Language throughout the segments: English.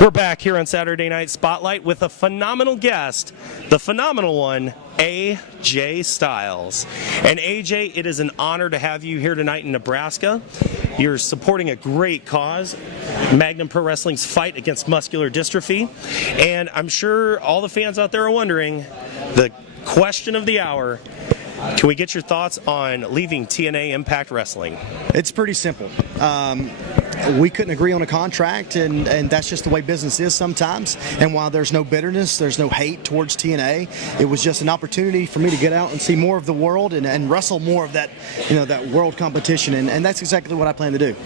We're back here on Saturday Night Spotlight with a phenomenal guest, the phenomenal one, AJ Styles. And AJ, it is an honor to have you here tonight in Nebraska. You're supporting a great cause, Magnum Pro Wrestling's fight against muscular dystrophy. And I'm sure all the fans out there are wondering, the question of the hour, can we get your thoughts on leaving TNA Impact Wrestling? It's pretty simple. We couldn't agree on a contract, and that's just the way business is sometimes. And while there's no bitterness, there's no hate towards TNA, it was just an opportunity for me to get out and see more of the world and wrestle more of that, that world competition. And that's exactly what I plan to do.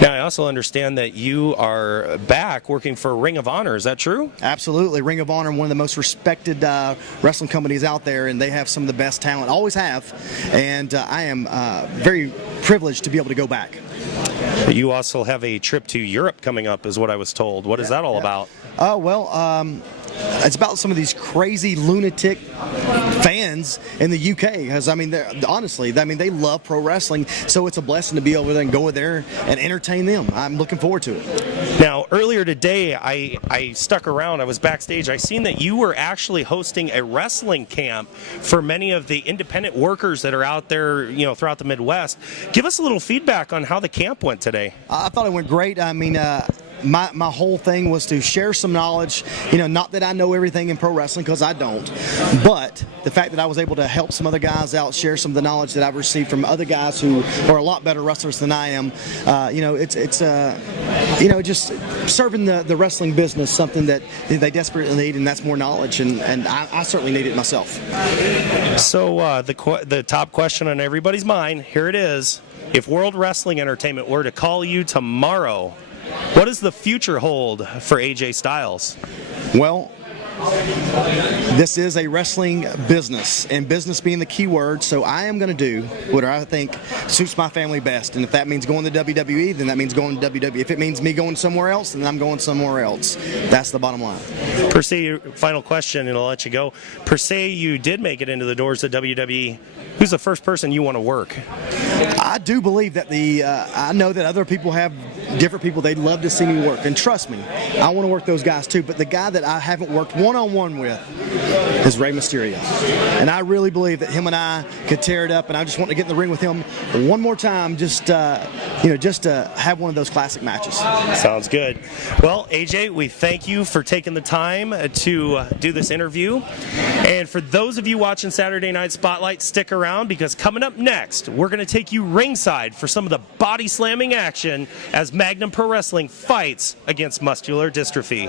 Now, I also understand that you are back working for Ring of Honor. Is that true? Absolutely. Ring of Honor, one of the most respected wrestling companies out there, and they have some of the best talent, always have. And I am very privileged to be able to go back. You also have a trip to Europe coming up, is what I was told. What is that all about? It's about some of these crazy lunatic fans in the UK. Because honestly, they love pro wrestling, so it's a blessing to be over there and go over there and entertain them. I'm looking forward to it. Now, earlier today, I stuck around. I was backstage. I seen that you were actually hosting a wrestling camp for many of the independent workers that are out there, throughout the Midwest. Give us a little feedback on how the camp went today. I thought it went great. My whole thing was to share some knowledge, not that I know everything in pro wrestling, because I don't, but the fact that I was able to help some other guys out, share some of the knowledge that I've received from other guys who are a lot better wrestlers than I am. It's just serving the wrestling business, something that they desperately need, and that's more knowledge, and I certainly need it myself. So the top question on everybody's mind, here it is. If World Wrestling Entertainment were to call you tomorrow, what does the future hold for AJ Styles? Well, this is a wrestling business, and business being the key word, so I am going to do what I think suits my family best. And if that means going to WWE, then that means going to WWE. If it means me going somewhere else, then I'm going somewhere else. That's the bottom line. Per se, final question, and I'll let you go. Per se, you did make it into the doors of WWE. Who's the first person you want to work? I do believe that I know that other people have different people they'd love to see me work, and trust me, I want to work those guys too, but the guy that I haven't worked one-on-one with is Rey Mysterio, and I really believe that him and I could tear it up, and I just want to get in the ring with him one more time, just to have one of those classic matches. Sounds good. Well, AJ, we thank you for taking the time to do this interview, and for those of you watching Saturday Night Spotlight, stick around, because coming up next, we're going to take you ringside for some of the body slamming action as Magnum Pro Wrestling fights against muscular dystrophy.